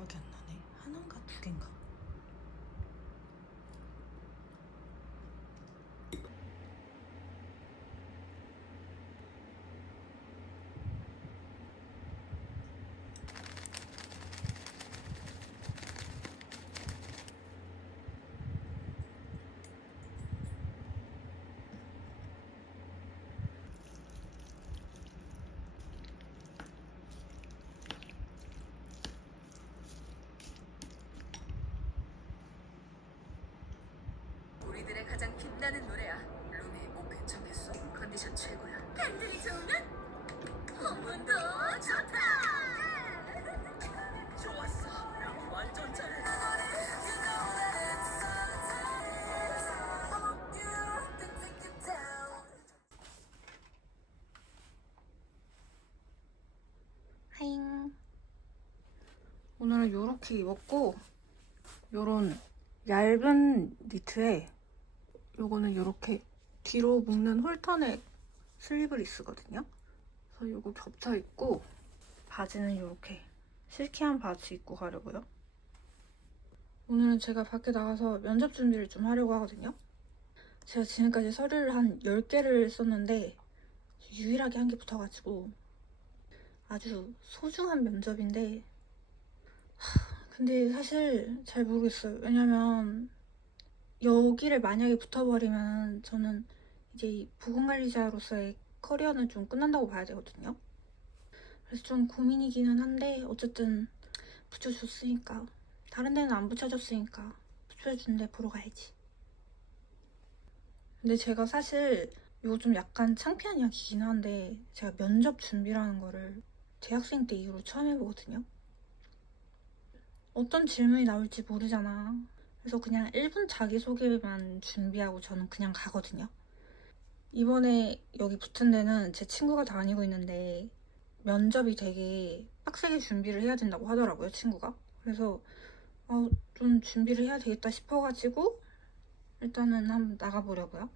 기억이 안 나네. 하나인가 두 개인가? 우리들의 가장 빛나는 노래야. 루미, 뭐 괜찮겠어? 컨디션 최고야. 팬들이 좋으면 호문도 좋다. 좋았어. 완전 잘했어. 하잉. 오늘은 이렇게 입었고, 요런 얇은 니트에 요거는 이렇게 뒤로 묶는 홀턴의 슬리브리스거든요. 그래서 요거 겹쳐 입고 바지는 이렇게 실키한 바지 입고 가려고요. 오늘은 제가 밖에 나가서 면접 준비를 좀 하려고 하거든요. 제가 지금까지 서류를 한 10개를 썼는데 유일하게 한 개 붙어가지고 아주 소중한 면접인데 근데 사실 잘 모르겠어요. 왜냐면 여기를 만약에 붙어버리면 저는 이제 보건관리자로서의 커리어는 좀 끝난다고 봐야 되거든요. 그래서 좀 고민이기는 한데 어쨌든 붙여줬으니까 다른 데는 안 붙여줬으니까 붙여준 데 보러 가야지. 근데 제가 사실 이거 좀 약간 창피한 이야기긴 한데 제가 면접 준비라는 거를 대학생 때 이후로 처음 해보거든요. 어떤 질문이 나올지 모르잖아. 그래서 그냥 1분 자기소개만 준비하고 저는 그냥 가거든요. 이번에 여기 붙은 데는 제 친구가 다니고 있는데 면접이 되게 빡세게 준비를 해야 된다고 하더라고요, 친구가. 그래서 좀 준비를 해야 되겠다 싶어가지고 일단은 한번 나가보려고요.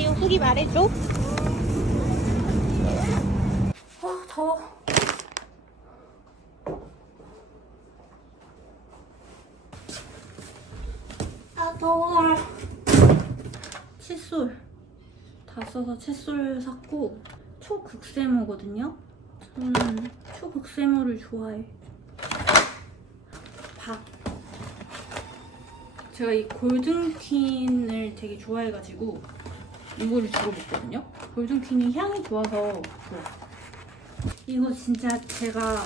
어때요? 후기 말해줘. 아, 더워. 아, 더워. 칫솔. 다 써서 칫솔 샀고, 초극세모거든요? 저는 초극세모를 좋아해. 밥. 제가 이 골든퀸을 되게 좋아해가지고 이거를 주로 먹거든요? 골든퀸이 향이 좋아서 좋아. 이거 진짜 제가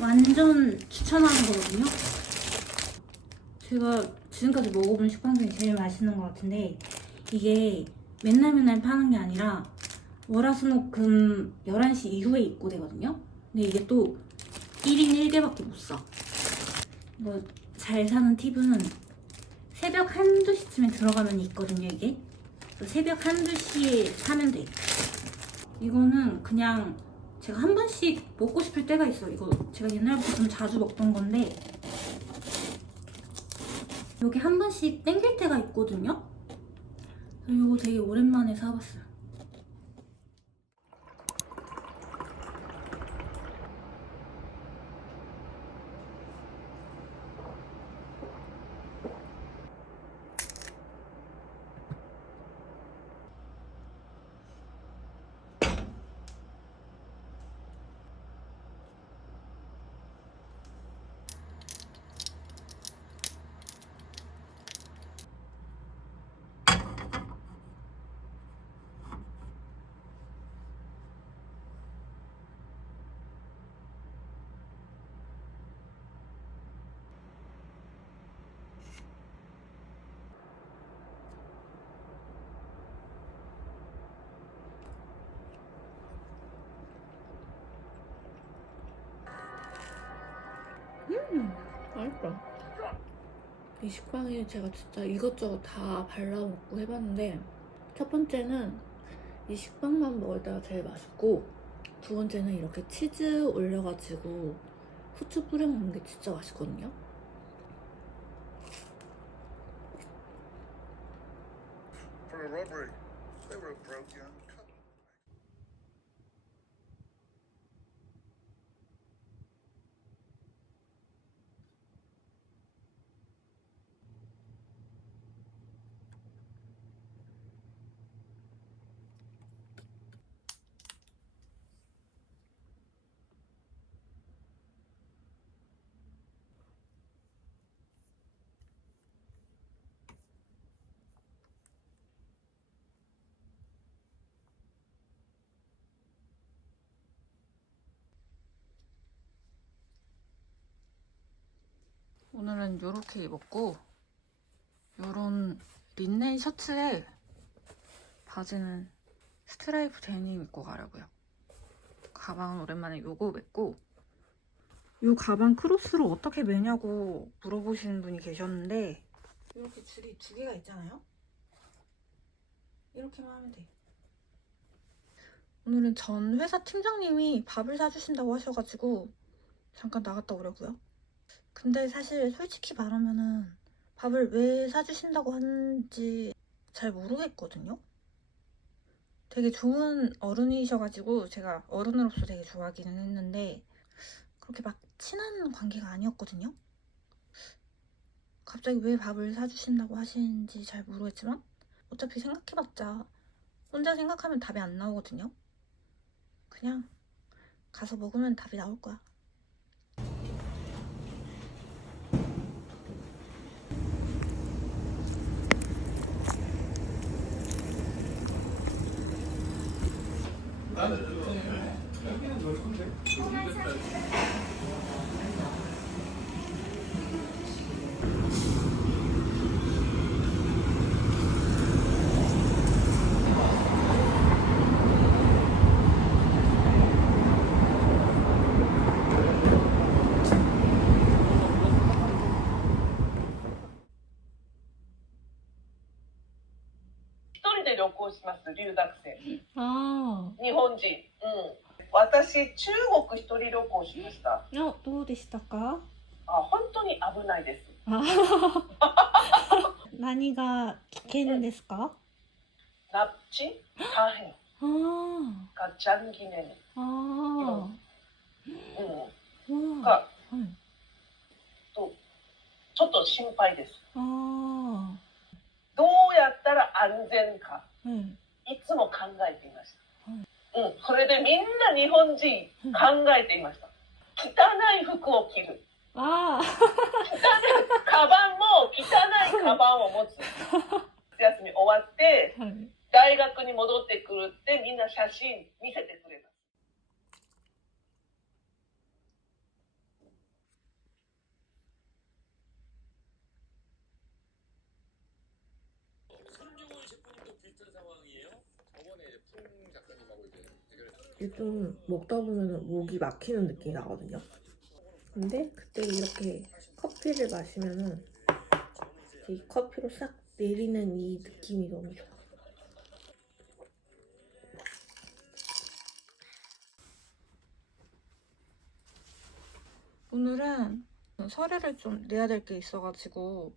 완전 추천하는 거거든요? 제가 지금까지 먹어본 식빵 중에 제일 맛있는 것 같은데 이게 맨날 파는 게 아니라 월화수목금 11시 이후에 입고되거든요? 근데 이게 또 1인 1개밖에 못 사. 이거 잘 사는 팁은 새벽 1, 2시쯤에 들어가면 있거든요, 이게. 그래서 새벽 1, 2시에 사면 돼. 이거는 그냥 제가 한 번씩 먹고 싶을 때가 있어요. 이거 제가 옛날부터 좀 자주 먹던 건데 여기 한 번씩 땡길 때가 있거든요. 그래서 이거 되게 오랜만에 사봤어요. 맛있다. 이 식빵에 제가 진짜 이것저것 다 발라먹고 해봤는데 첫 번째는 이 식빵만 먹을 때가 제일 맛있고 두 번째는 이렇게 치즈 올려가지고 후추 뿌려 먹는 게 진짜 맛있거든요. For a robbery, they were broken. 오늘은 이렇게 입었고 요런 린넨 셔츠에 바지는 스트라이프 데님 입고 가려고요. 가방은 오랜만에 요거 맸고 요 가방 크로스로 어떻게 매냐고 물어보시는 분이 계셨는데 이렇게 줄이 두 개가 있잖아요? 이렇게만 하면 돼. 오늘은 전 회사 팀장님이 밥을 사주신다고 하셔가지고 잠깐 나갔다 오려고요. 근데 사실 솔직히 말하면은 밥을 왜 사주신다고 하는지 잘 모르겠거든요. 되게 좋은 어른이셔가지고 제가 어른으로서 되게 좋아하기는 했는데 그렇게 막 친한 관계가 아니었거든요. 갑자기 왜 밥을 사주신다고 하시는지 잘 모르겠지만 어차피 생각해봤자 혼자 생각하면 답이 안 나오거든요. 그냥 가서 먹으면 답이 나올 거야.旅行します留学生 아, 日本人私中国一人旅行しました どうでしたか?本当に危ないです何が危険ですか? 납치 다 해요. 아, 가장기내는. 아, 와, が 네. とちょっと心配です。 아, どうやったら安全か 네. いつも考えていましはいた。それでみんな日本人考えていました。汚い服を着る。 아, カバンも汚いカバンを持つ。夏休み終わって 네. 大学に戻ってくるってみんな写真見せてくれた。 손중원 셰프님도 비슷한 상황이에요? 저번에 풍 작가님하고 이제 해결했어요. 이게 좀 먹다 보면 목이 막히는 느낌이 나거든요. 근데 그때 이렇게 커피를 마시면은 이 커피로 싹 내리는 이 느낌이 너무 좋아. 오늘은 서류를 좀 내야 될 게 있어가지고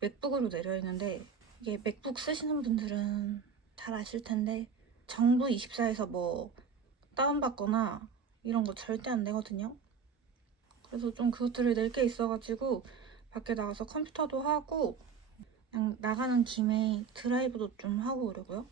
맥북으로 내려 있는데, 이게 맥북 쓰시는 분들은 잘 아실 텐데 정부 24에서 뭐 다운받거나 이런 거 절대 안 되거든요. 그래서 좀 그것들을 낼 게 있어가지고 밖에 나가서 컴퓨터도 하고 그냥 나가는 김에 드라이브도 좀 하고 오려고요.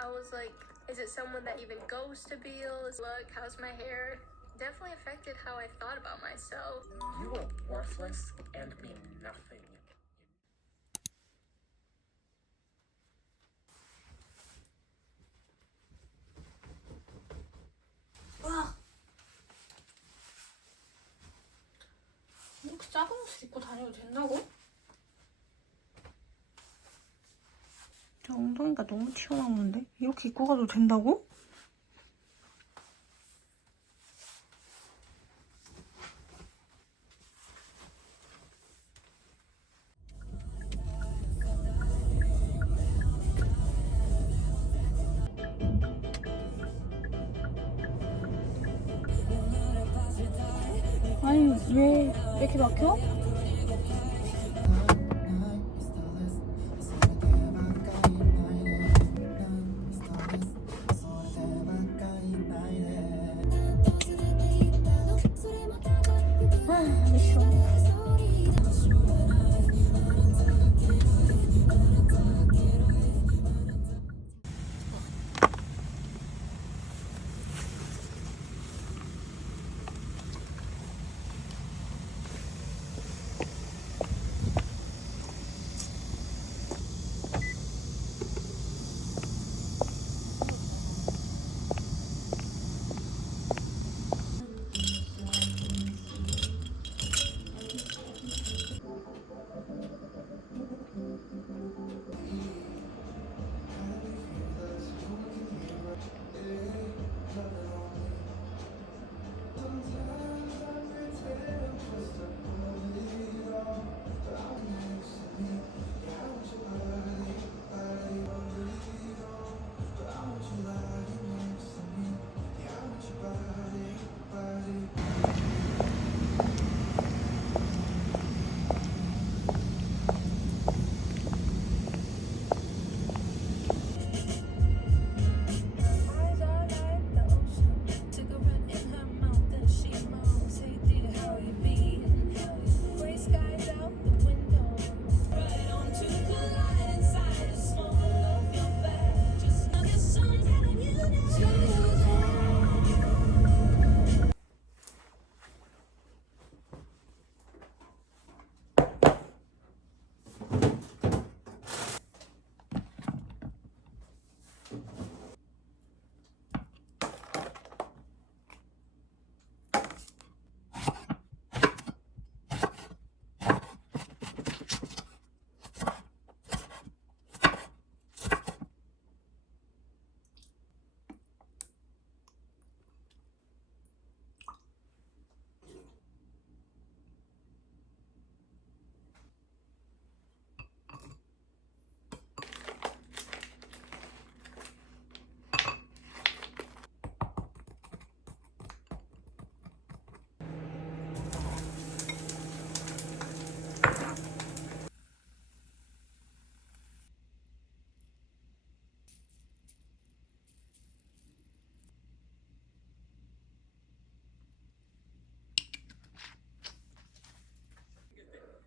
I was like, is it someone that even goes to Beals? Look, how's my hair? Definitely affected how I thought about myself. You are worthless and mean nothing. 이렇게 작은 옷을 입고 다녀도 된다고? 저 엉덩이가 너무 튀어나오는데? 이렇게 입고 가도 된다고? 아니 왜 이렇게 막혀? 아, 싫어.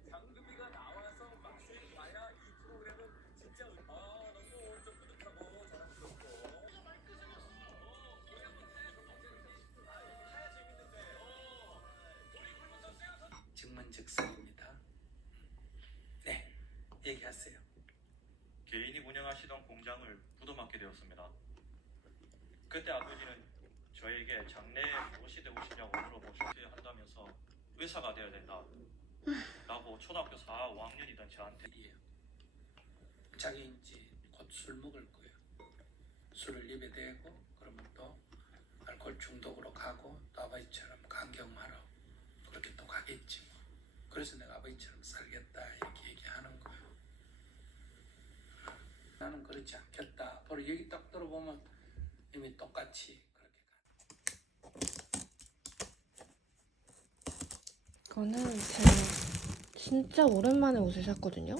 장금이가 나와서 맛을 봐야 이 프로그램은 진짜 너무 좀 뿌듯하고 자랑스럽고. 증문즉석입니다. 네, 얘기하세요. 개인이 운영하시던 공장을 부도맞게 되었습니다. 그때 아버지는 저에게 장래에 무엇이 되고 싶냐고 물어보셨어야 한다면서 의사가 되어야 된다 라고 초등학교 4, 5학년이던 저한테 일이에요. 자기 이제 곧 술 먹을 거예요. 술을 입에 대고 그러면 또 알코올 중독으로 가고 또 아버지처럼 감경하러 그렇게 또 가겠지 뭐. 그래서 내가 아버지처럼 살겠다 이렇게 얘기하는 거예요. 나는 그렇지 않겠다. 앞으로 얘기 딱 들어보면 이미 똑같이 그렇게 이거는 제가 진짜 오랜만에 옷을 샀거든요.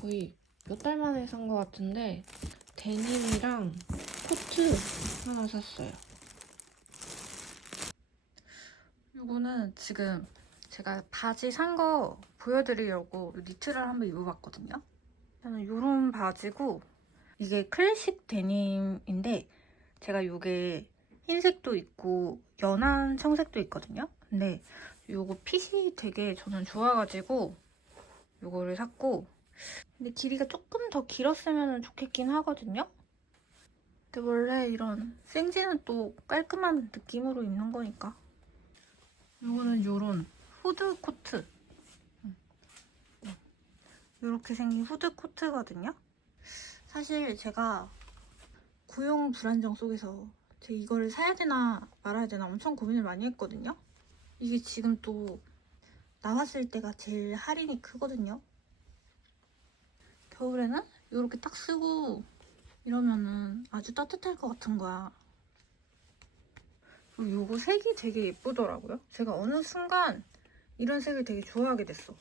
거의 몇 달 만에 산 것 같은데 데님이랑 코트 하나 샀어요. 이거는 지금 제가 바지 산 거 보여드리려고 니트를 한번 입어봤거든요. 저는 이런 바지고 이게 클래식 데님인데 제가 이게 흰색도 있고 연한 청색도 있거든요. 근데 이거 핏이 되게 저는 좋아가지고 이거를 샀고 근데 길이가 조금 더 길었으면 좋겠긴 하거든요. 근데 원래 이런 생지는 또 깔끔한 느낌으로 입는 거니까. 이거는 이런 후드 코트. 이렇게 생긴 후드 코트거든요. 사실 제가 고용 불안정 속에서 제가 이거를 사야 되나 말아야 되나 엄청 고민을 많이 했거든요. 이게 지금 또 나왔을 때가 제일 할인이 크거든요. 겨울에는 이렇게 딱 쓰고 이러면은 아주 따뜻할 것 같은 거야. 그리고 이거 색이 되게 예쁘더라고요. 제가 어느 순간 이런 색을 되게 좋아하게 됐어.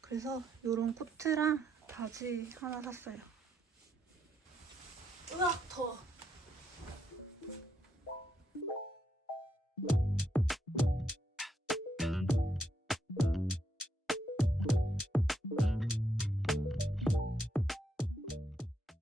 그래서 이런 코트랑 바지 하나 샀어요.